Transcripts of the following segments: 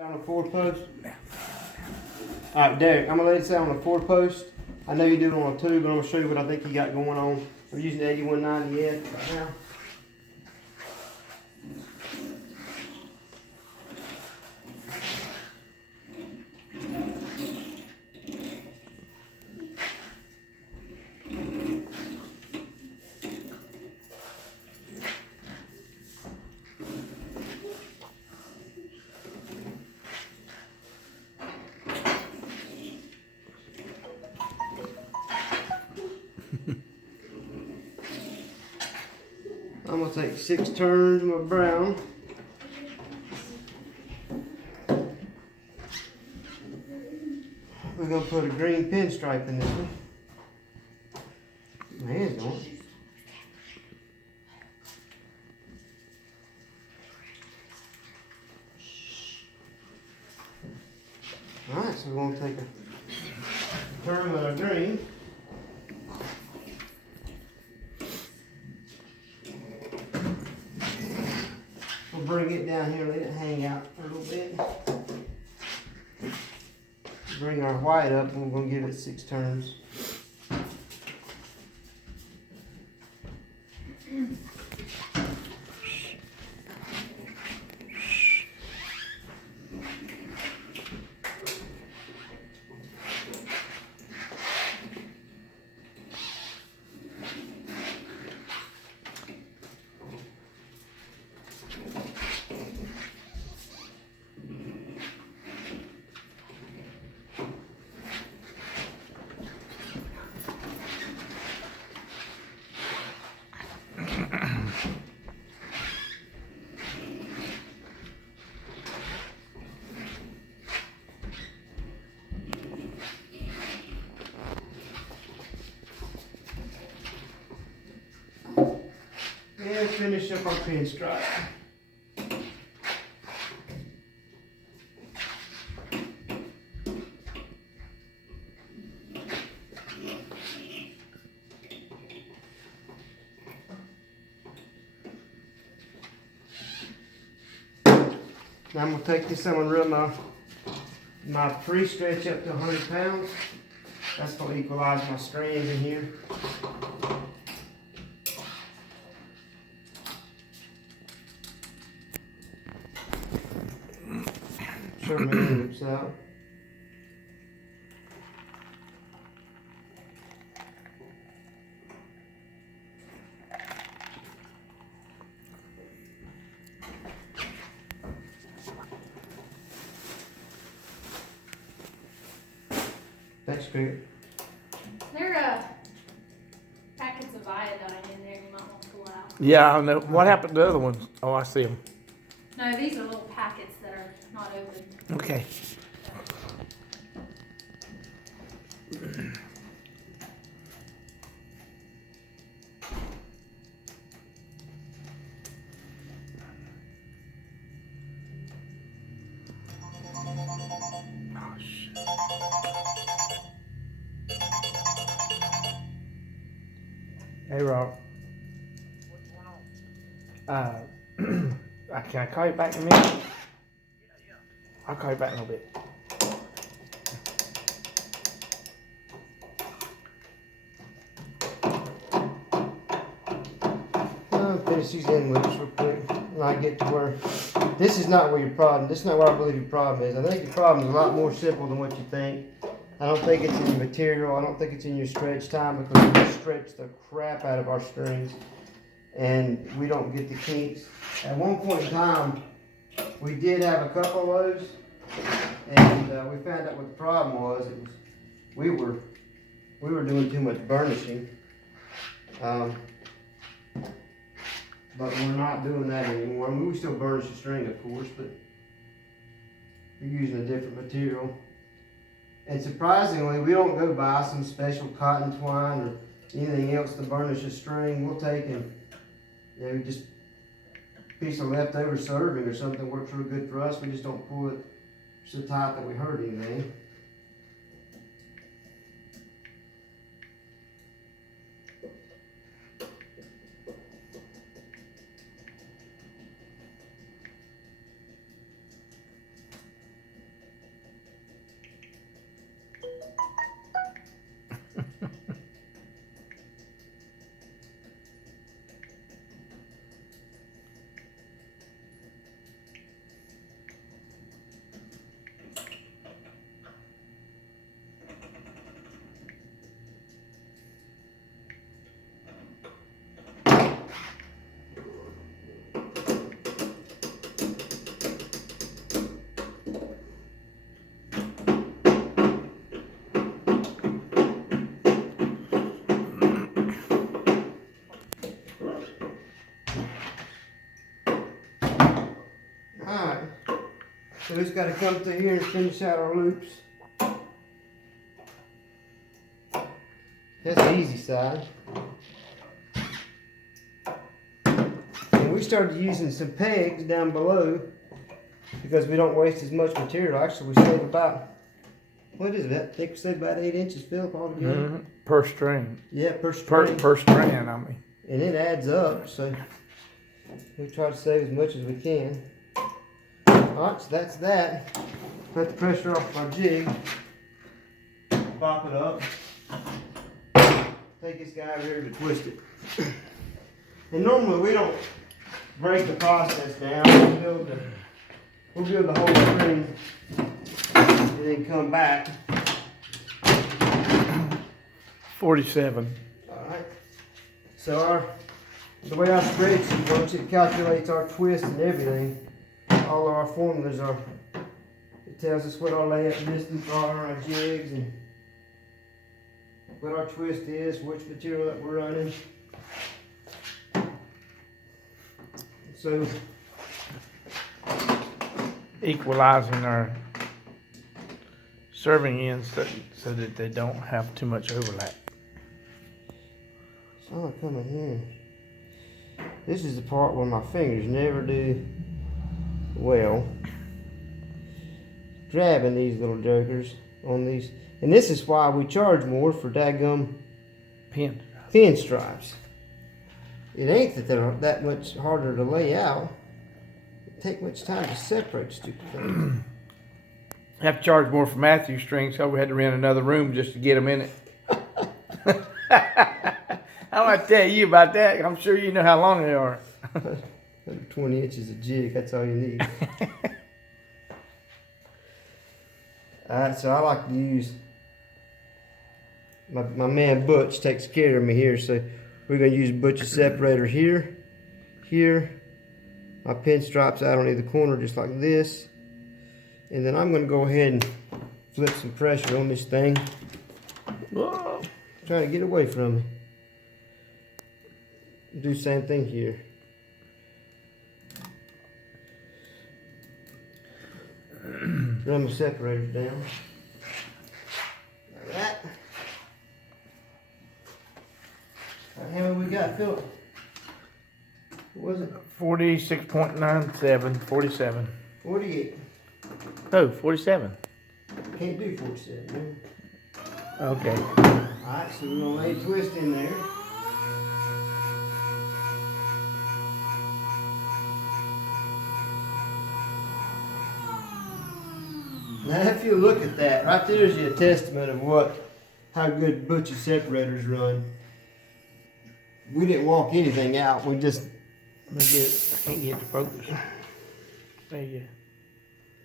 On a 4-post? Alright, Derek, I'm gonna let it say on a 4-post. I know you do it on a 2, but I'm gonna show you what I think you got going on. I'm using the 8190F right now. I'm gonna take 6 turns of my brown. We're gonna put a green pinstripe in this one. My hands don't. Alright, so we're gonna take a turn with our green. We'll bring it down here, let it hang out for a little bit. Bring our white up and we're going to give it 6 turns. And finish up our pinstripe. Now I'm going to take this, I'm going to run my pre-stretch up to 100 pounds. That's going to equalize my strands in here. Sure, my loops out. That's good. There are packets of iodine in there you might want to pull out. Yeah, I know. What happened to the other ones? Oh, I see them. No, these are little packets that are not open. Okay. Hey, Rob. Can I call you back in a minute? I'll call you back in a little bit. I'll finish these end loops real quick. And I get to where this is not where your problem. This is not where I believe your problem is. I think your problem is a lot more simple than what you think. I don't think it's in your material. I don't think it's in your stretch time because we stretch the crap out of our strings and we don't get the kinks. At one point in time, we did have a couple of those, and we found out what the problem was. It was we were doing too much burnishing, but we're not doing that anymore. I mean, we still burnish the string, of course, but we're using a different material. And surprisingly, we don't go buy some special cotton twine or anything else to burnish a string. We'll take and just a piece of leftover serving or something works real good for us. We just don't pull it so tight that we hurt anything. So it's got to come through here and finish out our loops. That's the easy side. And we started using some pegs down below because we don't waste as much material. Actually, we save about, what is that? I think we save about 8 inches, Philip, altogether. Mm-hmm. Per string. Yeah, per string. Per strand, I mean. And it adds up, so we try to save as much as we can. Alright, so that's that. Let the pressure off our jig. Pop it up. Take this guy over here to twist it. And normally we don't break the process down. We'll build the whole string and then come back. 47. Alright. So the way our spreadsheet works, it calculates our twist and everything. All of our formulas are, it tells us what our layup distance are, our jigs, and what our twist is, which material that we're running. So, Equalizing our serving ends so that they don't have too much overlap. so I come in here. This is the part where my fingers never do well. Grabbing these little jokers on these. And this is why we charge more for daggum pin stripes. It ain't that they're that much harder to lay out. It take much time to separate stupid things. Have to charge more for Matthew's strings, so we had to rent another room just to get them in it. I don't have to tell you about that. I'm sure you know how long they are. 20 inches of jig, that's all you need. Alright, so I like to use, my man Butch takes care of me here, so we're going to use Butch's separator here, here, my pin stripes out on either corner just like this, and then I'm going to go ahead and flip some pressure on this thing. Whoa. Trying to get away from me. Do the same thing here. Run my separator down. Like that. How many we got, Philip? What was it? 46.97, 47. 48. Oh, 47. Can't do 47, man. Okay. Alright, so we're gonna lay a twist in there. Now if you look at that, right there's your testament of how good Butch's separators run. We didn't walk anything out, we just, I can't get the focus. There you go.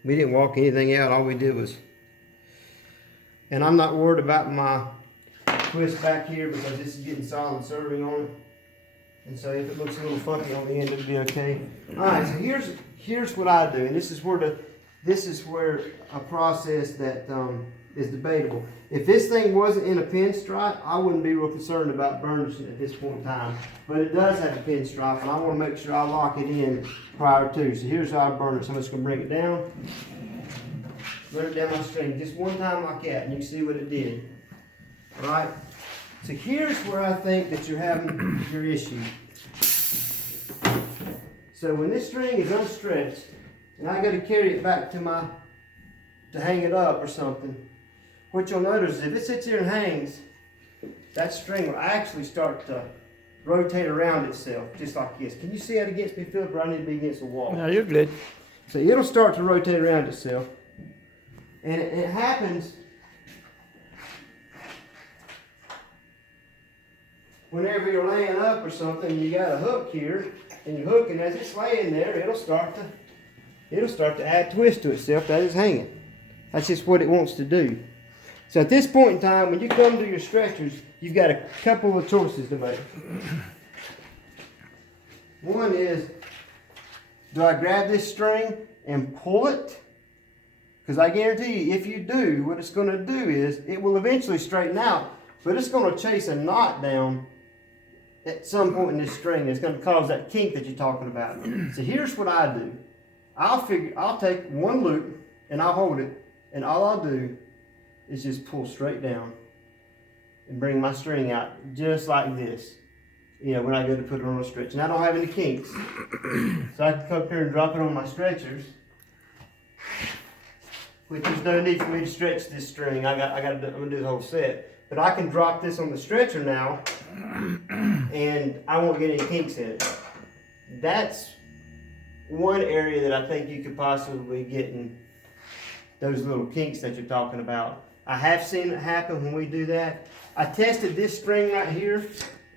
we didn't walk anything out, all we did was, and I'm not worried about my twist back here because this is getting solid serving on it. And so if it looks a little funky on the end, it'll be okay. Alright, so here's what I do, and this is where a process that is debatable. If this thing wasn't in a pinstripe, I wouldn't be real concerned about burnishing at this point in time. But it does have a pinstripe, and I want to make sure I lock it in prior to. So here's how I burn it. So I'm just going to bring it down. Run it down my string just one time like that, and you can see what it did. Alright? So here's where I think that you're having your issue. So when this string is unstretched, and I got to carry it back to hang it up or something, what you'll notice is if it sits here and hangs, that string will actually start to rotate around itself, just like this. Can you see that against me, Philip, or I need to be against the wall? No, you're good. So it'll start to rotate around itself. And it happens whenever you're laying up or something, you got a hook here, and you're hooking, as it's laying there, it'll start to add twist to itself that is hanging. That's just what it wants to do. So at this point in time, when you come to your stretchers, you've got a couple of choices to make. One is, do I grab this string and pull it? Because I guarantee you, if you do, what it's going to do is, it will eventually straighten out, but it's going to chase a knot down at some point in this string. It's going to cause that kink that you're talking about. So here's what I do. I'll take one loop, and I'll hold it, and all I'll do is just pull straight down and bring my string out just like this. You know, when I go to put it on a stretcher. And I don't have any kinks. So I can come up here and drop it on my stretchers. Which there's no need for me to stretch this string. I'm gonna do the whole set. But I can drop this on the stretcher now and I won't get any kinks in it. That's one area that I think you could possibly get in those little kinks that you're talking about. I have seen it happen when we do that. I tested this string right here.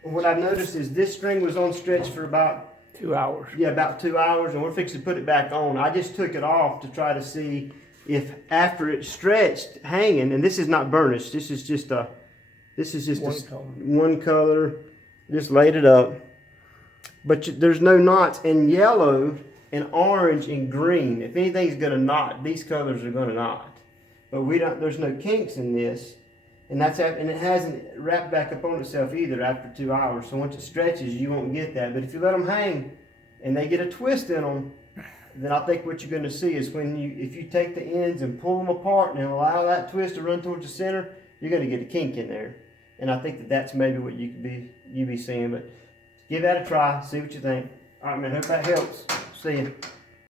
And what I noticed is this string was on stretch for about 2 hours. Yeah, about 2 hours, and we're fixing to put it back on. I just took it off to try to see if after it stretched hanging, and this is not burnished, this is just one color, just laid it up. But there's no knots in yellow and orange and green. If anything's gonna knot, these colors are gonna knot. But there's no kinks in this. And it hasn't wrapped back up on itself either after 2 hours. So once it stretches, you won't get that. But if you let them hang and they get a twist in them, then I think what you're going to see is if you take the ends and pull them apart and allow that twist to run towards the center, you're going to get a kink in there. And I think that's maybe what you be seeing. But give that a try, see what you think. All right, man. Hope that helps. See you.